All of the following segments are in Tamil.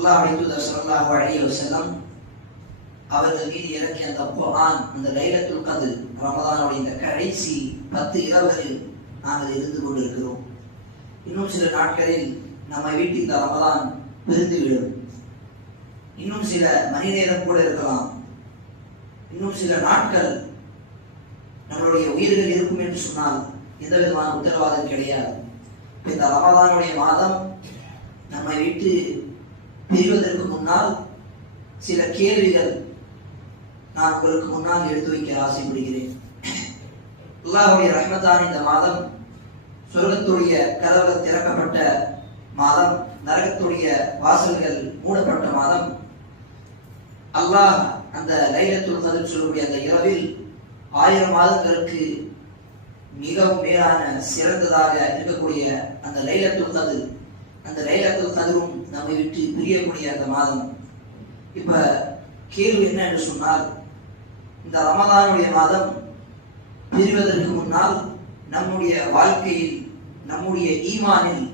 அல்லாஹ்வுடைய தூதர் ஸல்லல்லாஹு அலைஹி வஸல்லம் அவர்கள் மீது இறக்கிய அந்த குர்ஆன், அந்த லைலத்துல் கத்ர், ரமதானுடைய இந்த கடைசி 10 இரவுகளில் நாங்கள் இருந்து கொண்டிருக்கிறோம். இன்னும் சில நாட்களில் நம்மை விட்டு இந்த ரமதான் பிரிந்துவிடும். இன்னும் சில மணி நேரம் கூட இருக்கலாம். இன்னும் சில நாட்கள் நம்மளுடைய உயிர்கள் இருக்கும் என்று சொன்னால் எந்த விதமான உத்தரவாதம் கிடையாது. இந்த ரமதானுடைய மாதம் நம்மை விட்டு பிரிவதற்கு முன்னால் சில கேள்விகள் நான் உங்களுக்கு முன்னால் எடுத்து வைக்க ஆசைப்படுகிறேன். அல்லாஹ்வுடைய ரஹ்மத்தான இந்த மாதம் சொர்க்கத்துடைய கதவுகள் திறக்கப்பட்ட மாதம், நரகத்துடைய வாசல்கள் மூடப்பட்ட மாதம். அல்லாஹ் அந்த லைலத்துல் கத்ர் சொல்லக்கூடிய அந்த இரவில் 1000 மாதங்களுக்கு மிகவும் மேலான சிறந்ததாக இருக்கக்கூடிய அந்த லைலத்துல் கத்ர், அந்த லைலத்துல் கத்ரும் நம்மை விட்டு பிரியக்கூடிய அந்த மாதம். இப்ப கேள்வி என்ன என்று சொன்னால், இந்த ரமதானுடைய மாதம் பிரிவதற்கு முன்னால் நம்முடைய வாழ்க்கையில், நம்முடைய ஈமானில்,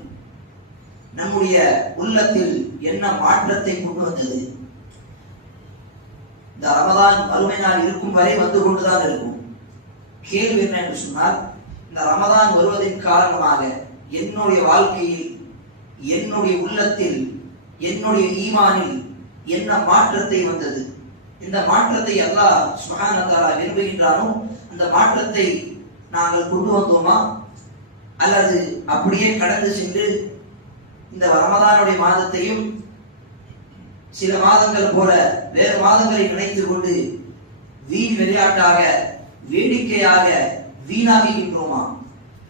நம்முடைய உள்ளத்தில் என்ன மாற்றத்தை கொண்டு வந்தது? இந்த ரமதான் மறுமை நாள் இருக்கும் வரை வந்து கொண்டுதான் இருக்கும். கேள்வி என்ன என்று சொன்னால், இந்த ரமதான் வருவதன் காரணமாக என்னுடைய வாழ்க்கையில், என்னுடைய உள்ளத்தில், என்னுடைய ஈமானில் என்ன மாற்றத்தை வந்தது? இந்த மாற்றத்தை அல்லாஹ் சுப்ஹானஹு வ தஆலா விரும்புகின்றானோ அந்த மாற்றத்தை நாங்கள் கொண்டு வந்தோமா, அல்லது அப்படியே கடந்து சென்று இந்த ரமதானுடைய மாதத்தையும் சில மாதங்கள் போல வேறு மாதங்களை நினைத்துக் கொண்டு வீண் விளையாட்டாக, வேடிக்கையாக வீணாகின்றோமா?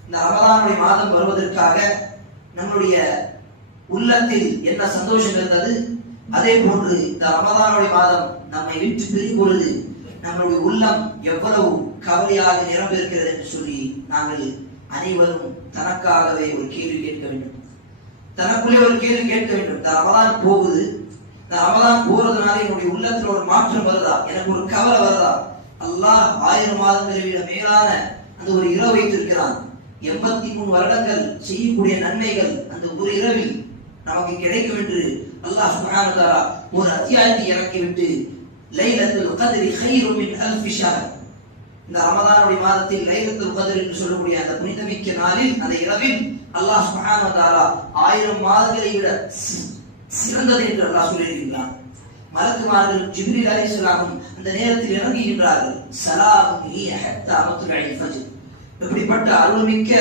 இந்த ரமதானுடைய மாதம் வருவதற்காக நம்முடைய உள்ளத்தில் என்ன சந்தோஷம் இருந்தது, அதே போன்று இந்த ரமதானுடைய மாதம் நம்மை விட்டு பிரியும் பொழுது நம்மளுடைய உள்ளம் எவ்வளவு கவலையாக நிரம்பியிருக்கிறது என்று சொல்லி நாங்கள் அனைவரும் தனக்காகவே ஒரு கேள்வி கேட்க வேண்டும். தனக்குள்ளே ஒரு கேள்வி கேட்க வேண்டும். இந்த ரமதான் போகுது, இந்த ரமதான் போறதுனால என்னுடைய உள்ளத்துல ஒரு மாற்றம் வருதா, எனக்கு ஒரு கவலை வருதா? அல்லாஹ் 1000 மாதங்களை விட மேலான அந்த ஒரு இரவு வைத்திருக்கிறான். 83 வருடங்கள் செய்யக்கூடிய நன்மைகள் அந்த ஒரு இரவில் நமக்கு கிடைக்கும் என்று அல்லாஹ் சுப்ஹானஹு வ தஆலா ஒரு அத்தியாயத்தை இறக்கிவிட்டு, லைலத்துல் கத்ரி கைரும் மின் அல்ஃபி ஷஹர், இந்த ரமதானுடைய மாதத்தில் லைலத்துல் கத்ர் என்று சொல்லக்கூடிய அந்த புனிதமிக்க நாளில், அந்த இரவில் அல்லாஹ் சுப்ஹானஹு வ தஆலா 1000 மாதங்களை விட சிறந்தது என்று அல்லாஹ் சொல்லியிருக்கிறான். மலக்குமார்கள் ஜிப்ரீல் அலைஹிஸ்ஸலாம் அந்த நேரத்தில் இறங்குகின்றார்கள். ஸலாமுன் ஹிய ஹத்தா மத்லஇல் ஃபஜ்ர். இப்படிப்பட்ட அருள்மிக்க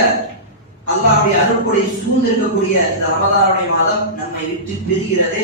அல்லாஹ்வுடைய அருள்கொடை சூழ்ந்திருக்கக்கூடிய இந்த ரமதானுடைய மாதம் நம்மை விட்டு பிரிகிறதே.